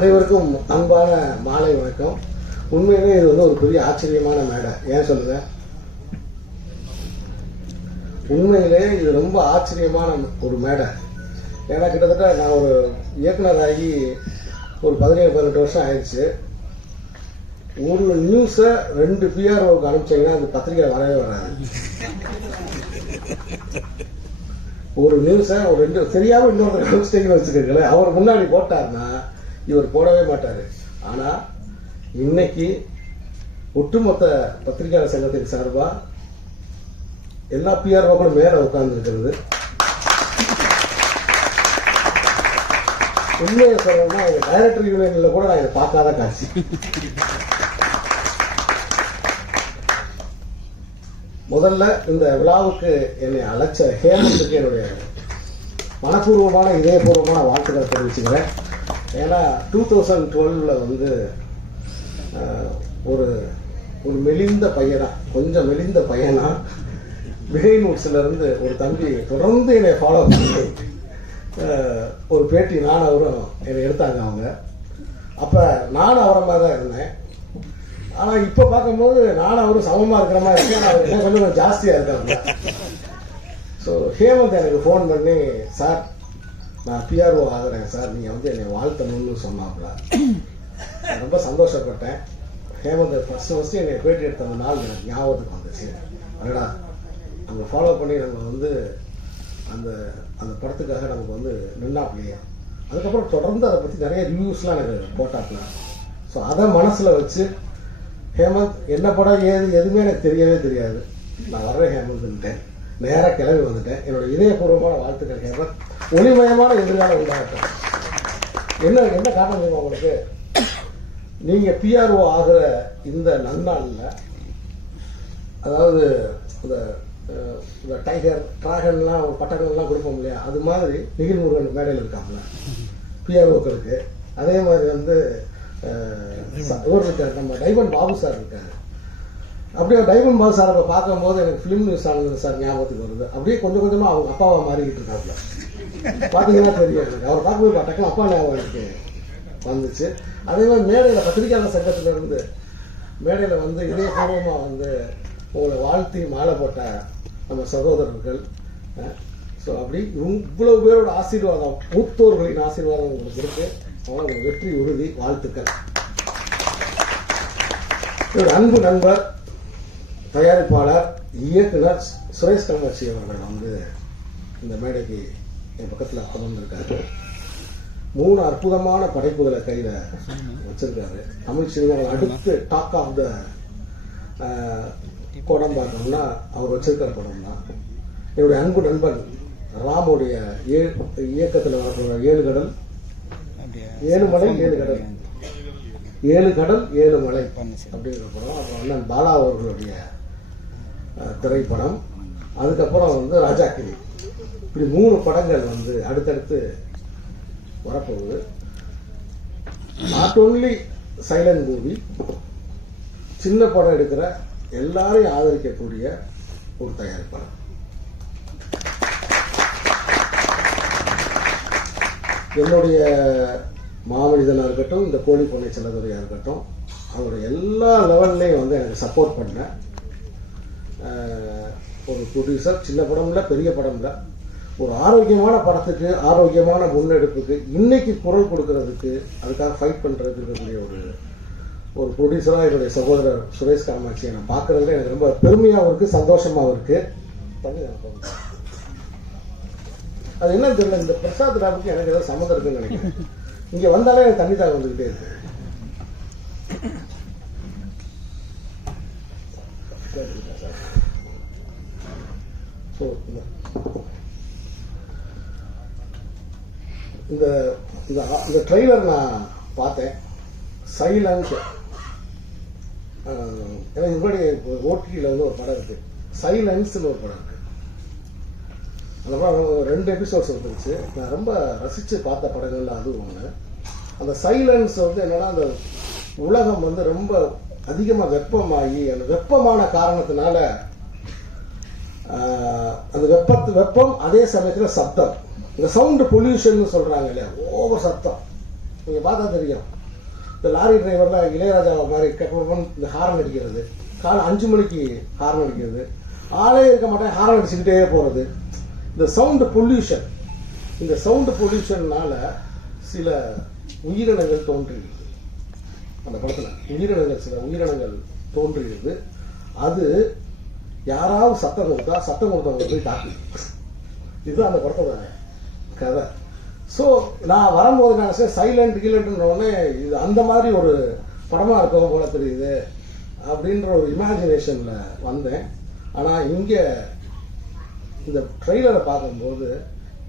அனைவருக்கும் அன்பான மாலை வணக்கம். உண்மையிலே இது வந்து ஒரு பெரிய ஆச்சரியமான மேடை. ஏன் சொல்லுங்க? உண்மையிலே இது ரொம்ப ஆச்சரியமான ஒரு மேடை. ஏன்னா கிட்டத்தட்ட நான் ஒரு இயக்குனராகி ஒரு பதினேழு பதினெட்டு வருஷம் ஆயிடுச்சு. ஒரு நியூஸை ரெண்டு பிஆர்ஓக்கு அனுப்பிச்சீங்கன்னா அந்த பத்திரிகை வரவே வராது. ஒரு நியூஸை ஒரு ரெண்டு தெரியாமல் இன்னொருத்தர் அனுப்பிச்சிட்டிங்கன்னு வச்சுக்கோங்களேன். அவர் முன்னாடி போட்டாருன்னா இவர் போடவே மாட்டார். ஆனால் இன்னைக்கு ஒட்டுமொத்த பத்திரிகையாளர் சங்கத்தின் சார்பாக எல்லா பிஆர்ஓக்களும் மேலே உட்கார்ந்துருக்கிறது. உண்மையை சொல்லணும்னா எங்கள் டைரக்டர் யூனியனில் கூட நான் இதை பார்க்காத காட்சி. முதல்ல இந்த விழாவுக்கு என்னை அழைச்ச ஹேமந்துக்கு என்னுடைய மனப்பூர்வமான இதயபூர்வமான வாழ்த்துக்களை தெரிவிச்சுக்கிறேன். ஏன்னா டூ தௌசண்ட் டுவெல்வில் வந்து ஒரு ஒரு மெலிந்த பையனா கொஞ்சம் மெலிந்த பையனா பிஹைன் நூட்ஸ்லேருந்து ஒரு தம்பி தொடர்ந்து என்னை ஃபாலோ பண்ணி ஒரு பேட்டி நான் அவரும் என்னை எடுத்தாங்க அவங்க. அப்போ நானும் அவரை மாதிரி தான் இருந்தேன். ஆனால் இப்போ பார்க்கும்போது நானும் அவரும் சமமாக இருக்கிற மாதிரி இருக்கு. ஆனால் அவர் என்ன கொஞ்சம் ஜாஸ்தியாக இருக்காங்க. ஸோ ஹேமந்த் எனக்கு ஃபோன் பண்ணி சார் நான் பிஆர்ஓ ஆகுறேன் சார். நீங்கள் வந்து என்னை வாழ்த்தணும்னு சொன்னாப்புல. ரொம்ப சந்தோஷப்பட்டேன். ஹேமந்த் ஃபஸ்ட்டு ஃபஸ்ட்டு என்னை பேட்டி எடுத்த நாள் எனக்கு ஞாபகத்துக்கு வந்துச்சு. அடடா. நம்ம ஃபாலோ பண்ணி நம்ம வந்து அந்த அந்த படத்துக்காக நமக்கு வந்து நின்னாப்லையே அதுக்கப்புறம் தொடர்ந்து அதை பற்றி நிறைய ரிவ்யூஸ்லாம் எனக்கு போட்டாப்புல. ஸோ அதை மனசில் வச்சு ஹேமந்த் என்ன படம் ஏது எதுவுமே எனக்கு தெரியவே தெரியாது. நான் வர்றேன் ஹேமந்த்ன்ட்டேன். நேராக கிளம்பி வந்துட்டேன். என்னோடய இதயபூர்வமான வாழ்த்துக்கள் ஹேமந்த். ஒளிமயமான எதிர்காலம் உண்டாகட்டும் என்ன என்ன காரணம் தெரியுமா உங்களுக்கு? நீங்கள் பிஆர்ஓ ஆகிற இந்த நன்னாளில் அதாவது இந்த இந்த டைகர் டிராகன்லாம் பட்டங்கள்லாம் கொடுப்போம் இல்லையா? அது மாதிரி நிகில் முருகன் மேடையில் இருக்காங்கள பிஆர்ஓக்களுக்கு அதே மாதிரி வந்து அஹ், இருக்கார் நம்ம டைமண்ட் பாபு சார் இருக்காரு. அப்படியே டைமண்ட் பால் சார் அப்போ பார்க்கும்போது எனக்கு ஃபிலிம் நியூஸ் ஆனது சார் ஞாபகத்துக்கு வருது. அப்படியே கொஞ்சம் கொஞ்சமாக அவங்க அப்பாவை மாறிக்கிட்டு இருக்காப்புல. பார்த்தீங்கன்னா தெரியும் எனக்கு அவர் பார்க்கும்போது டக்குனு அப்பா ஞாபகம் எனக்கு வந்துச்சு. அதே மாதிரி மேடையில் பத்திரிகையாளர் சங்கத்திலிருந்து மேடையில் வந்து இதயபூர்வமாக வந்து உங்களை வாழ்த்தி மாலை போட்ட நம்ம சகோதரர்கள் ஸோ அப்படி இவ்வளவு பேரோட ஆசீர்வாதம் மூத்தோர்களின் ஆசீர்வாதம் உங்களுக்கு இருக்கு. அதனால வெற்றி உறுதி வாழ்த்துக்கள். என்னோட அன்பு நண்பர் தயாரிப்பாளர் இயக்குனர் சுரேஷ் கல்மாட்சி அவர்கள் வந்து இந்த மேடைக்கு என் பக்கத்தில் அமர்ந்திருக்காரு. மூணு அற்புதமான படைப்புகளை கையில் வச்சிருக்காரு. தமிழ் சினிமாவில் அடுத்து டாக் ஆஃப் த படம் பார்த்தோம்னா அவர் வச்சிருக்கிற படம் தான். என்னுடைய அன்பு நண்பன் ராமுடைய ஏ இயக்கத்தில் வரக்கூடிய ஏழு கடல் ஏழு மலை ஏழு கடல். ஏழு கடல் ஏழு மலை அப்படிங்கிற படம். அப்புறம் அண்ணன் பாலா அவர்களுடைய திரைப்படம். அதுக்கப்புறம் வந்து ராஜாக்கிரி இப்படி மூணு படங்கள் வந்து அடுத்தடுத்து வரப்போகுது. நாட் ஓன்லி சைலண்ட் மூவி சின்ன படம் எடுக்கிற எல்லாரையும் ஆதரிக்கக்கூடிய ஒரு தயாரிப்பாளர். என்னுடைய மாமனிதனாக இருக்கட்டும் இந்த கோழி பொண்ணை செல்லதுறையாக இருக்கட்டும் அவருடைய எல்லா லெவல்லையும் வந்து எனக்கு சப்போர்ட் பண்ண ஒரு ப்ரொடியூசர் சின்ன படம்ல பெரிய படம்ல. ஒரு ஆரோக்கியமான படத்துக்கு ஆரோக்கியமான முன்னெடுப்புக்கு இன்னைக்கு குரல் கொடுக்கறதுக்கு அதுக்காக ஃபைட் பண்ணுறதுக்கு இருக்கக்கூடிய ஒரு ஒரு ப்ரொடியூசராக என்னுடைய சகோதரர் சுரேஷ் காமாட்சியை நான் பார்க்கறதுல எனக்கு ரொம்ப பெருமையாகவும் இருக்குது சந்தோஷமாகவும் இருக்குது தண்ணி அது என்ன தெரியல இந்த பிரசாத் ராமுக்கு எனக்கு ஏதோ சம்மந்தம் இருக்குன்னு நினைக்கிறேன். இங்கே வந்தாலே எனக்கு தண்ணி தாகம் வந்துக்கிட்டே இருக்கு. கேட்டுக்கிட்டா சார் இந்த இந்த இந்த ட்ரெய்லர் நான் பார்த்தேன். சைலண்ட் எனக்கு முன்னாடி ஓடிடியில் வந்து ஒரு படம் இருக்கு. சைலன்ஸ்னு ஒரு படம் இருக்கு. அந்த படம் ரெண்டு எபிசோட்ஸ் வந்துருச்சு. நான் ரொம்ப ரசித்து பார்த்த படங்கள்ல அது ஒன்று அந்த சைலன்ஸ் வந்து என்னன்னா அந்த உலகம் வந்து ரொம்ப அதிகமாக வெப்பமாகி அந்த வெப்பமான காரணத்தினால அது அந்த வெப்பத்து வெப்பம் அதே சமயத்தில் சத்தம் இந்த சவுண்டு பொல்யூஷன் சொல்கிறாங்க இல்லையா? ஓவர் சத்தம் நீங்கள் பார்த்தா தெரியும். இந்த லாரி டிரைவரில் இளையராஜா மாதிரி கப்பம் இந்த ஹாரன் அடிக்கிறது. காலை அஞ்சு மணிக்கு ஹாரன் அடிக்கிறது. ஆளே இருக்க மாட்டேன் ஹாரன் அடிச்சுக்கிட்டே போகிறது இந்த சவுண்டு பொல்யூஷன் இந்த சவுண்டு பொல்யூஷன்னால் சில உயிரினங்கள் தோன்றுகிறது. அந்த படத்தில் உயிரினங்கள் சில உயிரினங்கள் தோன்றுகிறது. அது யாராவது சத்தம் கொடுத்தா சத்தம் கொடுத்தவங்க போய் தாக்கு. இதுதான் அந்த படத்தோட கதை. ஸோ நான் வரும்போது நான் சைலண்ட் கீழன்ட்னோடனே இது அந்த மாதிரி ஒரு படமாக இருக்கும் போல தெரியுது அப்படின்ற ஒரு இமேஜினேஷனில் வந்தேன். ஆனால் இங்கே இந்த ட்ரெய்லரை பார்க்கும்போது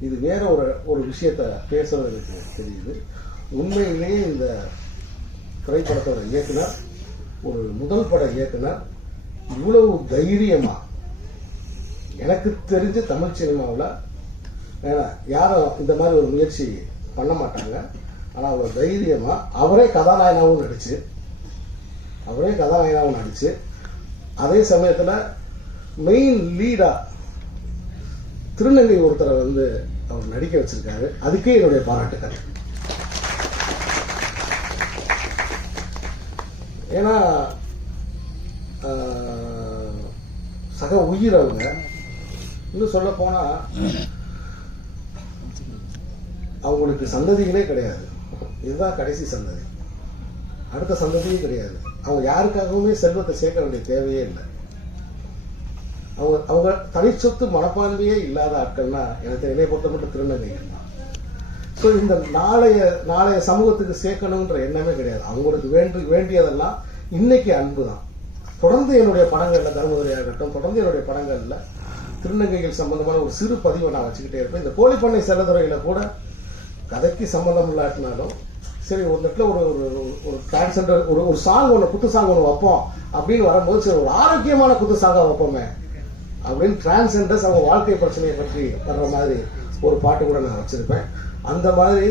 இது வேற ஒரு ஒரு விஷயத்த பேசுறது எனக்கு தெரியுது. உண்மையிலேயே இந்த திரைப்படத்தோட இயக்குனர் ஒரு முதல் பட இயக்குனர் இவ்வளவு தைரியமா? எனக்கு தெரிஞ்ச தமிழ் சினிமாவில் ஏன்னா யாரும் இந்த மாதிரி ஒரு முயற்சி பண்ண மாட்டாங்க. ஆனால் அவர் தைரியமாக அவரே கதாநாயகனாகவும் நடிச்சு அவரே கதாநாயகனாகவும் நடிச்சு அதே சமயத்தில் மெயின் லீடாக திருநங்கை ஒருத்தரை வந்து அவர் நடிக்க வச்சிருக்காரு. அதுக்கே என்னுடைய பாராட்டுக்கள். ஏன்னா சக உயிர் அவங்க. இன்னும் சொல்ல போனால் அவங்களுக்கு சந்ததிகளே கிடையாது. இதுதான் கடைசி சந்ததி. அடுத்த சந்ததியும் கிடையாது. அவங்க யாருக்காகவுமே செல்வத்தை சேர்க்க வேண்டிய தேவையே இல்லை. அவங்க அவங்க தனிச்சொத்து மனப்பான்மையே இல்லாத ஆட்கள்னா எனக்கு என்னை பொறுத்த மட்டும் திருநங்கைகள் தான். ஸோ இந்த நாளைய நாளைய சமூகத்துக்கு சேர்க்கணுன்ற எண்ணமே கிடையாது. அவங்களுக்கு வேண்டி வேண்டியதெல்லாம் இன்னைக்கு அன்பு தான் தொடர்ந்து என்னுடைய படங்களில் தருமபுரியாக இருக்கட்டும் தொடர்ந்து என்னுடைய படங்களில் திருநங்கைகள் சம்பந்தமான ஒரு சிறு பதிவை நான் வச்சுக்கிட்டே இருப்பேன். இந்த கோழிப்பண்ணை செல்லதுறையில் கூட கதைக்கு சம்மந்தம் இல்லாட்டினாலும் சரி ஒரு இடத்துல ஒரு ஒரு ஒரு டிரான்ஸெண்டர் ஒரு ஒரு சாங் ஒன்று குத்து சாங் ஒன்று வைப்போம் அப்படின்னு வரும்போது சரி ஒரு ஆரோக்கியமான குத்து சாங்காக வைப்போமே அப்படின்னு டிரான்ஸெண்டர்ஸ் அவங்க வாழ்க்கை பிரச்சனையை பற்றி வர்ற மாதிரி ஒரு பாட்டு கூட நான் வச்சுருப்பேன். அந்த மாதிரி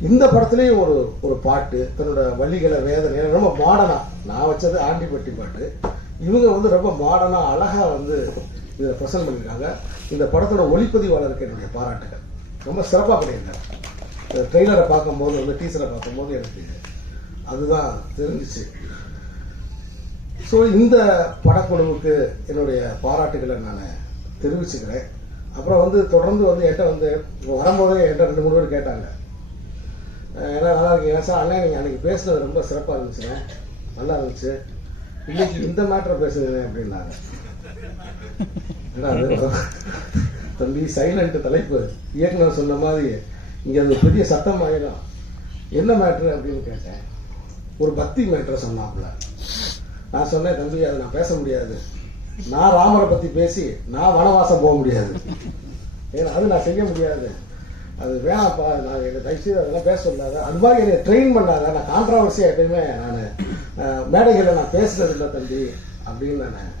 இந்த படத்துலேயும் ஒரு ஒரு பாட்டு தன்னோட வள்ளிகளை வேதனை ரொம்ப மாடனாக நான் வச்சது ஆண்டிப்பட்டி பாட்டு. இவங்க வந்து ரொம்ப மாடர்னாக அழகாக வந்து இதை ப்ரெசென்ட் பண்ணியிருக்காங்க. இந்த படத்தோட ஒளிப்பதிவாளருக்கு என்னுடைய பாராட்டுகள். ரொம்ப சிறப்பாக பண்ணியிருக்காங்க இந்த ட்ரெய்லரை பார்க்கும்போது வந்து டீசரை பார்க்கும்போது எனக்கு அதுதான் தெரிஞ்சிச்சு. ஸோ இந்த படக்குழுவுக்கு என்னுடைய பாராட்டுகளை நான் தெரிவிச்சுக்கிறேன். அப்புறம் வந்து தொடர்ந்து வந்து என்கிட்ட வந்து வரும்போதே என்கிட்ட ரெண்டு மூணு பேர் கேட்டாங்க. ஏன்னா நல்லா இருக்கீங்க சார் அண்ணா நீங்கள் அன்னைக்கு பேசுனது ரொம்ப சிறப்பாக இருந்துச்சுங்க நல்லா இருந்துச்சு. இன்னைக்கு இந்த மேட்டரை பேசுகிறேன் அப்படின்னாங்க தம்பி சைலண்ட் தலைப்பு. இயக்குனர் சொன்ன மாதிரி இங்கே அது பெரிய சத்தம் ஆயிடும். என்ன மேட்ரு அப்படின்னு கேட்டேன். ஒரு பக்தி மேட்ரை சொன்னாப்புல. நான் சொன்னேன் தம்பி அதை நான் பேச முடியாது. நான் ராமரை பத்தி பேசி நான் வனவாசம் போக முடியாது. ஏன்னா அது நான் செய்ய முடியாது. அது வேணாம்ப்பா நான் எனக்கு தயவுசெய்து அதெல்லாம் பேச சொல்லாத. அது மாதிரி என்னை ட்ரெயின் பண்ணாத. நான் கான்ட்ரவர்சியாக எப்பயுமே நான். மேடைகளில் நான் பேசுறது இல்லை தம்பி அப்படின்னு நான்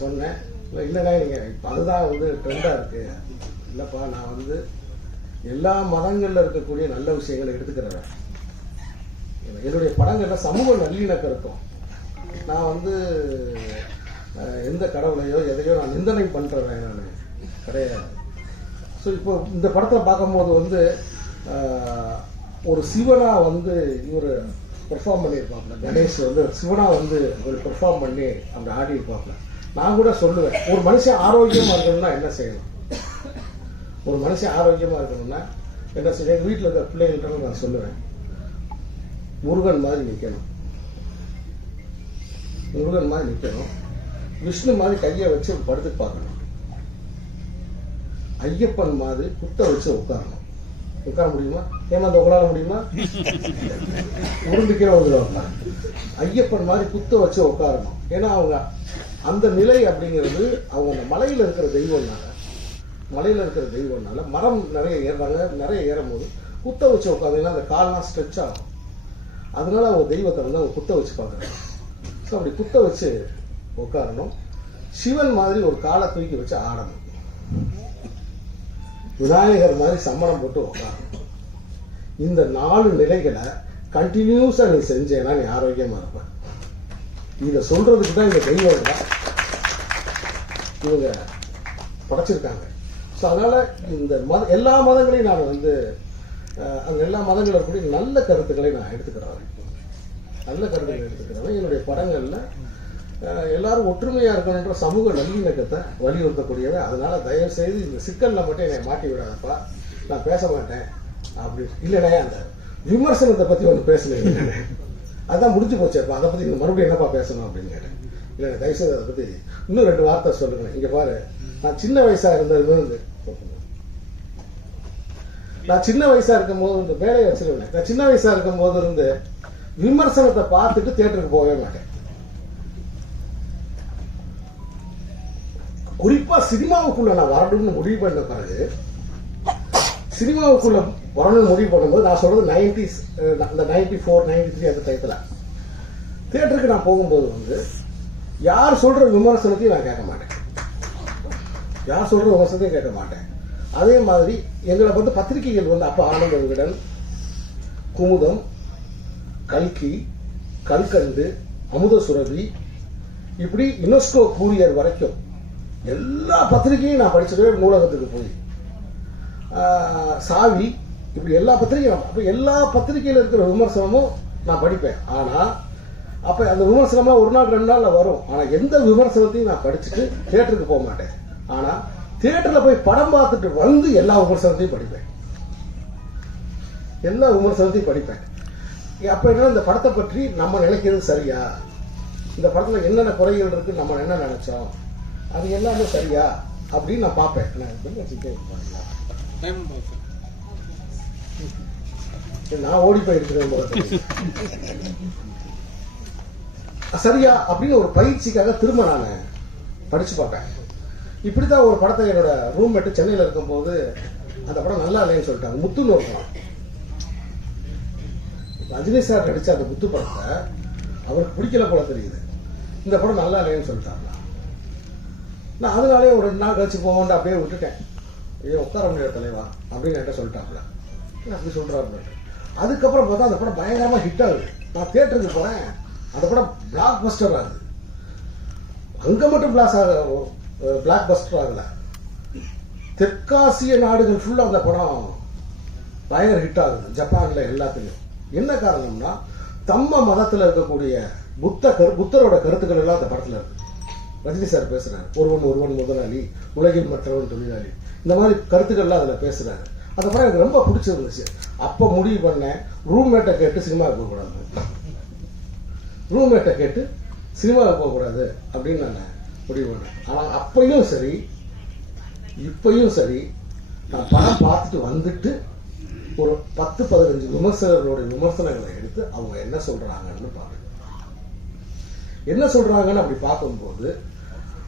சொன்னேன். இல்லை இல்லைண்ணா நீங்கள் இப்போ அதுதான் வந்து ட்ரெண்டாக இருக்கு. இல்லைப்பா நான் வந்து எல்லா மதங்களில் இருக்கக்கூடிய நல்ல விஷயங்களை எடுத்துக்கிறேன். என்னுடைய படங்களில் சமூக நல்லிணக்கம் இருக்கும். நான் வந்து எந்த கடவுளையோ எதையோ நான் நிந்தனை பண்ணுறேன் நான். கிடையாது. ஸோ இப்போ இந்த படத்தை பார்க்கும்போது வந்து ஒரு சிவனாக வந்து இவர் பெர்ஃபார்ம் பண்ணியிருப்பாப்ல கணேஷ் வந்து சிவனா வந்து ஒரு பெர்ஃபார்ம் பண்ணி அந்த ஆடி நான் கூட சொல்லுவேன் ஒரு மனுஷன் ஆரோக்கியமாக இருக்கணும்னா என்ன செய்யணும்? ஒரு மனுஷன் ஆரோக்கியமா இருக்கணும்னா என்ன செய்ய எங்கள் வீட்டில் இருக்கிற பிள்ளைங்கள்ட்ட நான் சொல்லுவேன் முருகன் மாதிரி நிற்கணும் முருகன் மாதிரி நிற்கணும் விஷ்ணு மாதிரி கையை வச்சு படுத்து பார்க்கணும். ஐயப்பன் மாதிரி குத்த வச்சு உட்காரணும். உட்கார முடியுமா? ஏமாந்து உங்களால முடியுமா? உருண்டுக்கிற வந்துடுவாங்க ஐயப்பன் மாதிரி குத்த வச்சு உட்காரணும். ஏன்னா அவங்க அந்த நிலை அப்படிங்கிறது அவங்க அந்த மலையில இருக்கிற தெய்வம்னால மலையில இருக்கிற தெய்வம்னால மரம் நிறைய ஏறுறாங்க நிறைய ஏறும்போது குத்த வச்சு உட்காந்தீங்கன்னா அந்த கால்லாம் ஸ்ட்ரெச் ஆகும். அதனால அவங்க தெய்வத்தை வந்து அவங்க குத்த வச்சு பார்க்குறாங்க. ஸோ அப்படி குத்த வச்சு உட்காரணும். சிவன் மாதிரி ஒரு காலை தூக்கி வச்சு ஆடணும். விநாயகர் மாதிரி சம்மணம் போட்டு உட்காரணும் இந்த நாலு நிலைகளை கண்டினியூஸா நீ செஞ்சேன்னா நீ ஆரோக்கியமா இருப்ப. இதை சொல்றதுக்கு தான் இந்த தெய்வம் இவங்க படைச்சிருக்காங்க. ஸோ அதனால இந்த மத எல்லா மதங்களையும் நான் வந்து அந்த எல்லா மதங்களில் இருக்கக்கூடிய நல்ல கருத்துக்களை நான் எடுத்துக்கிறேன். நல்ல கருத்துக்களை எடுத்துக்கிறேன். என்னுடைய படங்கள்ல எல்லாரும் ஒற்றுமையாக இருக்கணுன்ற சமூக நல்லிணக்கத்தை வலியுறுத்தக்கூடியவை. அதனால் தயவு செய்து இந்த சிக்கலில் மட்டும் என்னை மாட்டி விடாதப்பா. நான் பேச மாட்டேன். அப்படி இல்லைனே அந்த விமர்சனத்தை பற்றி ஒன்று பேசல அதான் முடிஞ்சு போச்சேப்பா அதை பற்றி நீங்க மறுபடியும் என்னப்பா பேசணும் அப்படின்னு கேட்டேன். இல்லை தயவு செய்து அதை பற்றி இன்னும் ரெண்டு வார்த்தை சொல்லுங்க. இங்கே பாரு. நான் சின்ன வயசாக இருந்தது நான் சின்ன வயசா இருக்கும்போது இந்த வேலையை வச்சிருவேன். நான் சின்ன வயசா இருக்கும்போது இருந்து விமர்சனத்தை பார்த்துட்டு தேட்டருக்கு போகவே மாட்டேன். குறிப்பா சினிமாவுக்குள்ள நான் வரணும்னு முடிவு பண்ண பிறகு சினிமாவுக்குள்ள வரணும்னு முடிவு பண்ணும்போது நான் சொல்றது நைன்டிஸ் அந்த நைன்டி ஃபோர் நைன்டி த்ரீ அந்த டயத்துல தியேட்டருக்கு நான் போகும்போது வந்து யார் சொல்ற விமர்சனத்தையும் நான் கேட்க மாட்டேன். யார் சொல்ற விமர்சனத்தையும் கேட்க மாட்டேன். அதே மாதிரி எங்களை வந்து பத்திரிகைகள் வந்து அப்ப ஆனந்த விகடன் குமுதம் கல்கி கல்கண்டு அமுத சுரபி இப்படி யுனெஸ்கோ கூரியர் வரைக்கும் எல்லா பத்திரிகையும் நான் படிச்சிருக்கேன் நூலகத்துக்கு போய் சாவி இப்படி எல்லா பத்திரிகையும் அப்போ எல்லா பத்திரிகையில் இருக்கிற விமர்சனமும் நான் படிப்பேன். ஆனால் அப்போ அந்த விமர்சனமாக ஒரு நாள் ரெண்டு நாளில் வரும். ஆனால் எந்த விமர்சனத்தையும் நான் படிச்சுட்டு தேட்டருக்கு போக மாட்டேன். ஆனால் தேட்டரில் போய் படம் பார்த்துட்டு வந்து எல்லா விமர்சனத்தையும் படிப்பேன். எல்லா விமர்சனத்தையும் படிப்பேன். அப்போ என்ன இந்த படத்தை பற்றி நம்ம நினைக்கிறது சரியா? இந்த படத்தில் என்னென்ன குறைகள் இருக்குன்னு நம்ம என்ன நினைச்சோம்? அது எல்லாமே சரியா? அப்படின்னு நான் பார்ப்பேன். நான் நான் ஓடி போயிருக்கிறேன். சரியா? அப்படின்னு ஒரு பயிற்சிக்காக திரும்ப நான் படிச்சு பார்ப்பேன். இப்படித்தான் ஒரு படத்தை என்னோட ரூம்மேட்டு சென்னையில் இருக்கும்போது அந்த படம் நல்லா இல்லைன்னு சொல்லிட்டாங்க. முத்துன்னு ஒரு படம். ரஜினி சார் நடிச்ச அந்த முத்து படத்தை அவருக்கு பிடிக்கல போல தெரியுது. இந்த படம் நல்லா இல்லைன்னு சொல்லிட்டாங்க. நான் அதனாலே ஒரு ரெண்டு நாள் கழிச்சு போவோம்னு அப்படியே விட்டுட்டேன். ஐயோ உட்கார முடியாது தலைவா அப்படின்னு என்கிட்ட சொல்லிட்டாப்புல. அப்படி சொல்றாப்புல அதுக்கப்புறம் பார்த்தா அந்த படம் பயங்கரமா ஹிட் ஆகுது. நான் தியேட்டருக்கு போறேன். அந்த படம் பிளாக் பஸ்டர் ஆகுது. அங்க மட்டும் பிளாஸ் ஆக பிளாக் பஸ்டர் ஆகல. தெற்காசிய நாடுகள் ஃபுல்லா அந்த படம் பயங்கர ஹிட் ஆகுது. ஜப்பான்ல எல்லாத்துலயும். என்ன காரணம்னா தம்ம மதத்துல இருக்கக்கூடிய புத்த கரு புத்தரோட கருத்துக்கள் எல்லாம் அந்த படத்துல இருக்கு. ரஜினி சார் பேசுறாரு. ஒருவன் ஒருவன் முதலாளி உலகில் மற்றவன் தொழிலாளி. இந்த மாதிரி கருத்துக்கள்லாம் அதில் பேசுறாரு. அந்த படம் எனக்கு ரொம்ப பிடிச்சிருந்துச்சு. அப்போ முடிவு பண்ணேன் ரூம்மேட்டை கேட்டு சினிமாவுக்கு போகக்கூடாது. ரூம்மேட்டை கேட்டு சினிமாவுக்கு போகக்கூடாது அப்படின்னு நான் முடிவு பண்ணேன். ஆனால் அப்பையும் சரி இப்பையும் சரி நான் படம் பார்த்துட்டு வந்துட்டு ஒரு பத்து பதினஞ்சு விமர்சகர்களுடைய விமர்சனங்களை எடுத்து அவங்க என்ன சொல்கிறாங்கன்னு பார்க்கணும். என்ன சொல்றாங்கன்னு அப்படி பார்க்கும்போது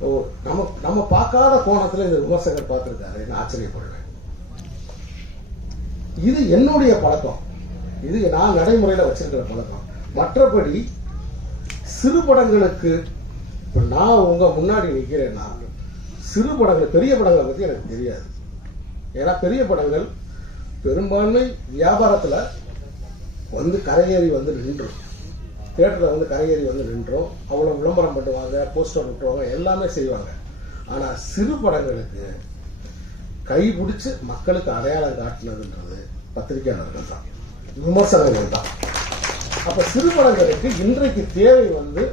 ஓ நம்ம நம்ம பார்க்காத கோணத்துல இந்த விமர்சகர் பார்த்திருக்காரு. ஆச்சரியப்படுவேன். இது என்னுடைய பழக்கம். இது நான் நடைமுறையில வச்சிருக்கிற பழக்கம். மற்றபடி சிறு படங்களுக்கு இப்ப நான் உங்க முன்னாடி நிற்கிறேன்னா சிறு படங்கள் பெரிய படங்களை பத்தி எனக்கு தெரியாது. ஏன்னா பெரிய படங்கள் பெரும்பான்மை வியாபாரத்துல வந்து கரையேறி வந்து நின்றும் தேட்டரில் வந்து கரையேறி வந்து நின்றோம். அவ்வளோ விளம்பரம் பண்ணுவாங்க போஸ்டர் விட்டுருவாங்க எல்லாமே செய்வாங்க. ஆனால் சிறு படங்களுக்கு கை பிடிச்சி மக்களுக்கு அடையாளம் காட்டினதுன்றது பத்திரிகையாளர்கள் தான். விமர்சனங்கள் தான். அப்போ சிறு படங்களுக்கு இன்றைக்கு தேவை வந்து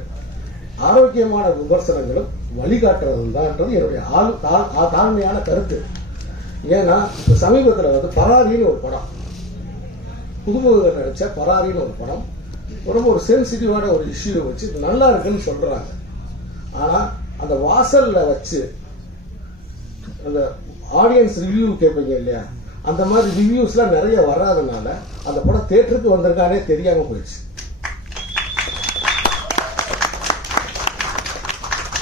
ஆரோக்கியமான விமர்சனங்களும் வழிகாட்டுறதும் தான்ன்றது என்னுடைய ஆள் தா- ஆ- தாழ்மையான கருத்து. ஏன்னா இப்போ சமீபத்தில் வந்து பராரின்னு ஒரு படம். புதுமுக நடித்த பராரின்னு ஒரு படம். ரொம்ப ஒரு சென்சிட்டிவான ஒரு இஷ்யூ வச்சு இது நல்லா இருக்குன்னு சொல்கிறாங்க ஆனால் அந்த வாசலில் வச்சு அந்த ஆடியன்ஸ் ரிவ்யூ கேட்பீங்க இல்லையா? அந்த மாதிரி ரிவ்யூஸ்லாம் நிறைய வராதனால அந்த படம் தேட்டருக்கு வந்திருக்கானே தெரியாமல் போயிடுச்சு.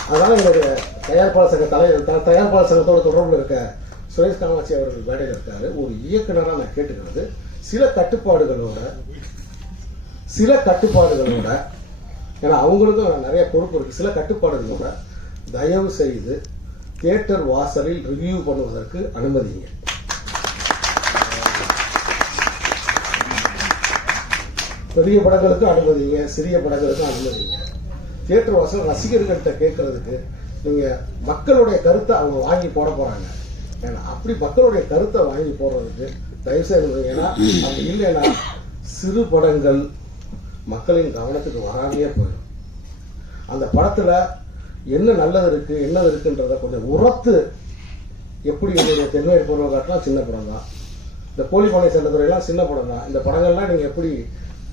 அதனால என்னுடைய தயாரிப்பாளர் சங்க தலைவர் த- தயாரிப்பாளர் சங்கத்தோட தொடர்புல இருக்க சுரேஷ் காமாட்சி அவர்கள் மேடையில் இருக்காரு. ஒரு இயக்குனராக நான் கேட்டுக்கிறது. சில கட்டுப்பாடுகளோட சில கட்டுப்பாடுகளோட ஏன்னா அவங்களுக்கும் நிறைய பொறுப்பு இருக்கு. சில கட்டுப்பாடுகளோட தயவு செய்து தியேட்டர் வாசலில் ரிவ்யூ பண்ணுவதற்கு அனுமதிங்க. பெரிய படங்களுக்கு அனுமதிங்க சிறிய படங்களுக்கு அனுமதிங்க. தியேட்டர் வாசல் ரசிகர்கள்ட்ட கேட்கறதுக்கு நீங்க மக்களுடைய கருத்தை அவங்க வாங்கி போட போறாங்க. ஏன்னா அப்படி மக்களுடைய கருத்தை வாங்கி போடுறதுக்கு தயவு செய்து ஏன்னா அப்படி இல்லைன்னா சிறு படங்கள் மக்களின் கவனத்துக்கு வராமையே போயிடும். அந்த படத்தில் என்ன நல்லது இருக்கு என்னது இருக்குன்றத கொஞ்சம் உரத்து எப்படி என்னுடைய தென்மையை பொருள் காட்டலாம் சின்ன படம் தான். இந்த கோழிப்பானை சென்றதுறையெல்லாம் சின்ன படம் தான். இந்த படங்கள்லாம் நீங்கள் எப்படி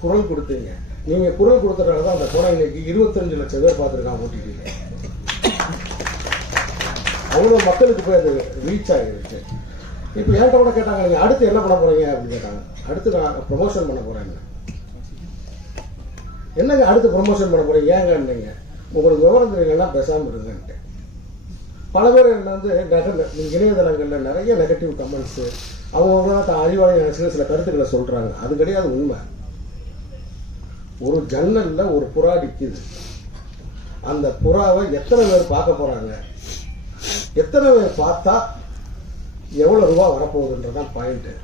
குரல் கொடுத்தீங்க? நீங்கள் குரல் கொடுத்தனால தான் அந்த படம் இன்னைக்கு இருபத்தஞ்சு லட்சம் பேர் பார்த்துருக்கான் ஓட்டிட்டு அவ்வளோ மக்களுக்கு போய் அது ரீச் ஆகிருச்சு இப்போ என்கிட்ட கூட கேட்டாங்க நீங்கள் அடுத்து என்ன பண்ண போகிறீங்க அப்படின்னு கேட்டாங்க. அடுத்து நான் ப்ரொமோஷன் பண்ண போறேன்னு. என்னங்க அடுத்து ப்ரொமோஷன் பண்ண போறீங்க? ஏங்கன்னீங்க. உங்களுக்கு விவரம் தெரியலன்னா பேசாமல் இருங்கன்ட்டு. பல பேர் என்ன வந்து நெக- இணையதளங்களில் நிறைய நெகட்டிவ் கமெண்ட்ஸு அவங்க தான் அறிவாளி நினைச்சு சில கருத்துக்களை சொல்கிறாங்க அது கிடையாது உண்மை. ஒரு ஜன்னலில் ஒரு புறா நிக்குது. அந்த புறாவை எத்தனை பேர் பார்க்க போகிறாங்க எத்தனை பேர் பார்த்தா எவ்வளோ ரூபா வரப்போகுதுன்றதான் பாயிண்ட்டு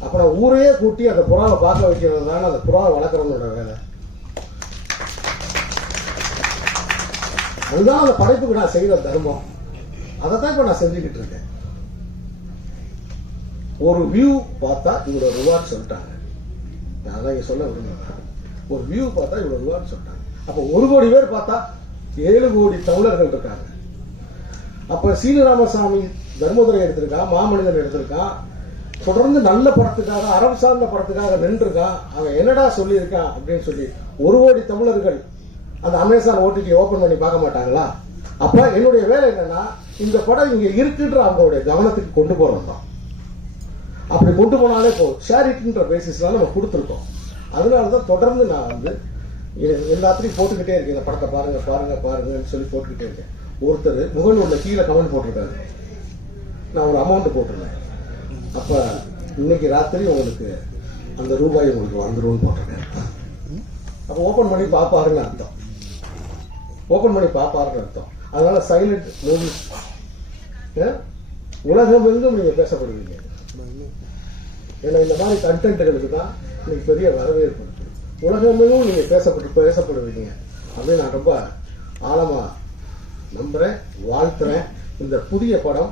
அப்புறம் ஊரையே கூட்டி அந்த புறாவை பார்க்க வைக்கிறது தானே அந்த புறாவை வளர்க்குறவங்களோட வேலை. அதுதான் அந்த படைப்புக்கு நான் செய்கிற தர்மம். அதை தான் இப்போ நான் செஞ்சுக்கிட்டு இருக்கேன் ஒரு வியூ பார்த்தா இவ்வளோ ரிவார்ட் சொல்லிட்டாங்க. நான் அதான் இங்க சொல்ல விரும்புகிறேன் ஒரு வியூ பார்த்தா இவ்வளோ ரிவார்ட் சொல்லிட்டாங்க. அப்போ ஒரு கோடி பேர் பார்த்தா ஏழு கோடி தமிழர்கள் இருக்காங்க. அப்போ ஸ்ரீராமசாமி தர்மதுரை எடுத்திருக்கான் மாமனிதன் எடுத்திருக்கான் தொடர்ந்து நல்ல படத்துக்காக அறம் சார்ந்த படத்துக்காக நின்றுருக்கான் அவன் என்னடா சொல்லியிருக்கான் அப்படின்னு சொல்லி ஒரு கோடி தமிழர்கள் அந்த அமேசான் ஓடிடி ஓபன் பண்ணி பார்க்க மாட்டாங்களா? அப்ப என்னுடைய வேலை என்னன்னா இந்த படம் இங்க இருக்குன்ற அவங்களுடைய கவனத்துக்கு கொண்டு போறது தான். அப்படி கொண்டு போனாலே போதும். ஷேரிட்டின்ற பேசிஸ்லாம் நம்ம கொடுத்துருக்கோம். அதனால தான் தொடர்ந்து நான் வந்து எ- எல்லாத்துலையும் போட்டுக்கிட்டே இருக்கேன். இந்த படத்தை பாருங்க பாருங்க பாருங்கன்னு சொல்லி போட்டுக்கிட்டே இருக்கேன். ஒருத்தர் முகநூலில் கீழே கமெண்ட் போட்டிருக்காரு. நான் ஒரு அமௌண்ட் போட்டிருந்தேன். அப்போ இன்னைக்கு ராத்திரி உங்களுக்கு அந்த ரூபாய் உங்களுக்கு வந்துரும்னு போட்டிருக்கேன். அப்போ ஓப்பன் பண்ணி பார்ப்பாருன்னு அர்த்தம். ஓப்பன் பண்ணி பார்ப்பாருன்னு அர்த்தம். அதனால சைலண்ட் மூவிஸ் உலகம் எங்கும் நீங்க பேசப்படுவீங்க. ஏன்னா இந்த மாதிரி கண்டென்ட்டுகளுக்கு தான் இன்னைக்கு பெரிய வரவேற்பு. இருக்கு உலகமெங்கும் நீங்க பேசப்பட்டு பேசப்படுவீங்க. அப்படின்னு நான் ரொம்ப ஆழமா நம்புறேன் வாழ்த்துறேன். இந்த புதிய படம்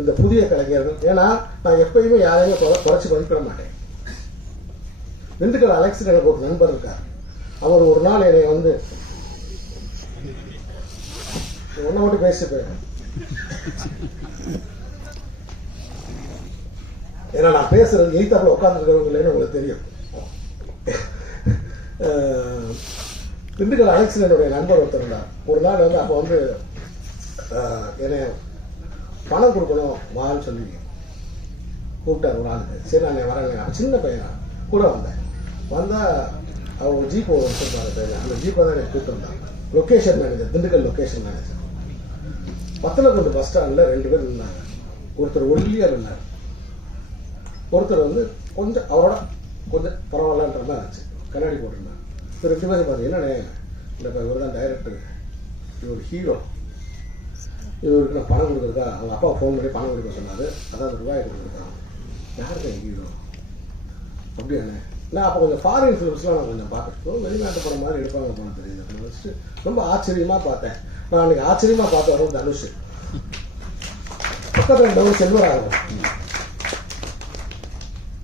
இந்த புதிய கலைஞர்கள். ஏன்னா நான் எப்பயுமே யாரையுமே குறைச்சி மதிப்பிட மாட்டேன். திண்டுக்கல் அலெக்ஸ் எனக்கு ஒரு நண்பர் இருக்கார். அவர் ஒரு நாள் என்னை வந்து ஒன்றை மட்டும் பேசிட்டு போயிடும் ஏன்னா நான் பேசுறது எய்த்தாப்புல உட்காந்துருக்கிறவங்களேன்னு உங்களுக்கு தெரியும். திண்டுக்கல் அலெக்ஸ் என்னுடைய நண்பர் ஒருத்தர் இருந்தார். ஒரு நாள் வந்து அப்போ வந்து அஹ், என்னை பணம் கொடுக்கணும் வான்னு சொல்லி கூப்பிட்டார் ஒரு ஆளுக்கு சரி நான் வரேன் நான் சின்ன பையனா? கூட வந்தேன். வந்தால் அவங்க ஜீப் வச்சுருந்தாங்க பையன் அந்த ஜீப்பை தான் எனக்கு கூப்பிட்டுருந்தாங்க location manager Dindigul location manager Batlagundu bus ஸ்டாண்டில் ரெண்டு பேர் இருந்தாங்க ஒருத்தர் ஒல்லியாக இருந்தார் ஒருத்தர் வந்து கொஞ்சம் அவரோட கொஞ்சம் பரவாயில்லன்ற மாதிரி ஆச்சு கண்ணாடி போட்டிருந்தாங்க இப்போ ரெண்டு பேரும் பார்த்து என்னண்ணே இவர் தான் டைரக்டர் இவர் ஹீரோ இவருக்கு நான் பணம் கொடுக்குறதா அவங்க அப்பா ஃபோன் பண்ணி பணம் கொடுக்க சொன்னார். அதான் ரூபாய் கொடுக்குறதா யாருக்கு ஹீரோ அப்படியாண்ணே? நான் அப்போ கொஞ்சம் ஃபாரின் ஃபிலிம்ஸ்லாம் நான் கொஞ்சம் பார்த்துருக்கோம் வெளிநாட்டு படம் மாதிரி எடுப்பாங்க போன தெரியுது. அப்படின்னு வச்சுட்டு ரொம்ப ஆச்சரியமாக பார்த்தேன். நான் அன்றைக்கி ஆச்சரியமாக பார்த்து வரும் தனுஷ். பக்கத்தில் இருந்தவங்க செல்வராகவன்.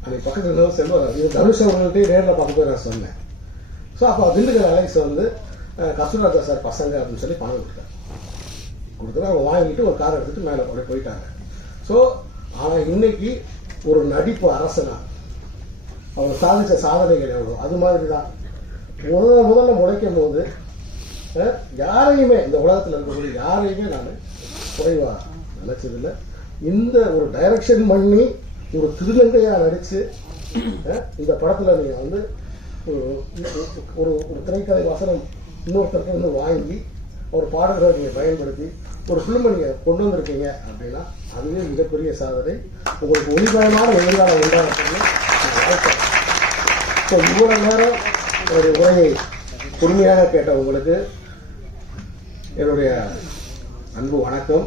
அன்னைக்கு பக்கத்தில் இருந்தவங்க செல்வராகவன். இது தனுஷ் அவங்கள்ட்டே நேரில் பார்க்க போய் நான் சொன்னேன். ஸோ அப்போ திண்டுக்கல் அலைஸ் வந்து கஸ்தூராஜா சார் பசங்க அப்படின்னு சொல்லி பணம் கொடுத்தாரு. கொடுத்துட்டு அவங்க வாங்கிட்டு ஒரு கார் எடுத்துகிட்டு மேலே போய் போயிட்டாங்க. ஸோ ஆனால் இன்னைக்கு ஒரு நடிப்பு அரசனாக அவங்க சாதித்த சாதனைகள் எவ்வளோ? அது மாதிரி தான் முதல்ல முதல்ல முளைக்கும் போது யாரையுமே இந்த உலகத்தில் இருக்கக்கூடிய யாரையுமே நான் குறைவா நினச்சதில்லை. இந்த ஒரு டைரக்ஷன் பண்ணி ஒரு திருநங்கையாக நடித்து இந்த படத்தில் நீங்கள் வந்து ஒரு- ஒரு ஒரு திரைக்கதை வசனம் இன்னொருத்தருக்கு வந்து வாங்கி ஒரு பாடல்களை நீங்கள் பயன்படுத்தி ஒரு ஃபிலிமை நீங்கள் கொண்டு வந்திருக்கீங்க அப்படின்னா அதுவே மிகப்பெரிய சாதனை. உங்களுக்கு ஒளிபயமான எதிர்காலம் உண்டாக ஸோ இவ்வளோ நேரம் என்னுடைய உரையை பொறுமையாக கேட்ட உங்களுக்கு என்னுடைய அன்பு வணக்கம்.